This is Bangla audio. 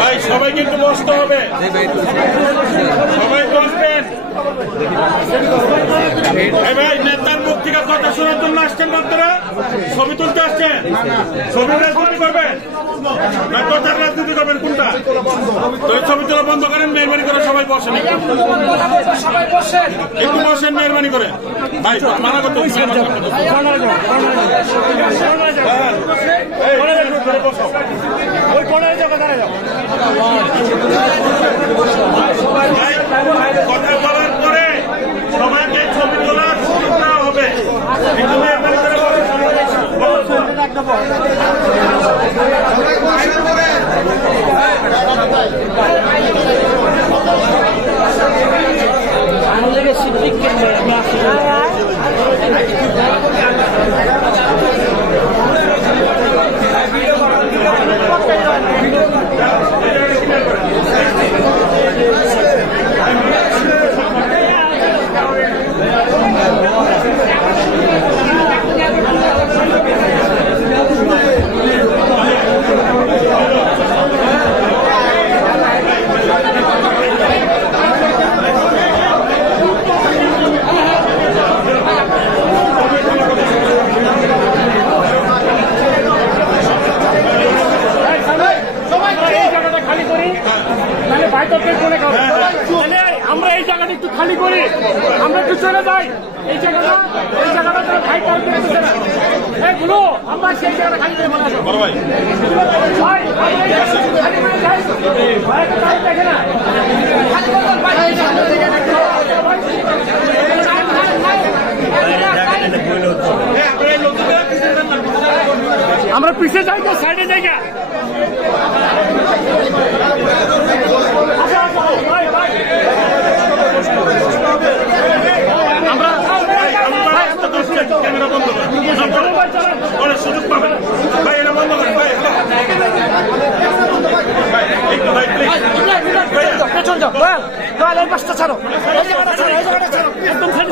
ভাই সবাই কিন্তু বসতে হবে, সবাই বসবেন। ভাই নেতার মুখ থেকে কথা শোনার জন্য আসছেন আপনারা, ছবি তুলতে আসছেন, ছবি রাজনীতি করবেন না কথার রাজনীতি করবেন কোনটা? তো ছবি তোলা বন্ধ করেন, মেহরবানি করে সবাই বসেন, একটু বসেন মেহরবানি করে। ভাই মানা করতে কথা বলার পরে সবাইকে ছবি তোলার সুযোগ দেওয়া হবে, একটু মেহরবানি করে আমরা এই জায়গাটা একটু খালি করি, আমরা একটু চলে যাই। এই জায়গাটা ভাই গুলো আমরা সেই জায়গাটা খালি করে বলে দেখে না আমরা পিছিয়ে যাই তো সাইডে জায়গা ক্যামেরা বন্ধ করে সুযোগ পাবেন ভাই, এটা বন্ধ করেন ভাই, পেছন যাও এই পাশটা ছাড়ো, এই জায়গাটা ছাড়ো, এই জায়গাটা ছাড়ো, একদম ছাড়ো।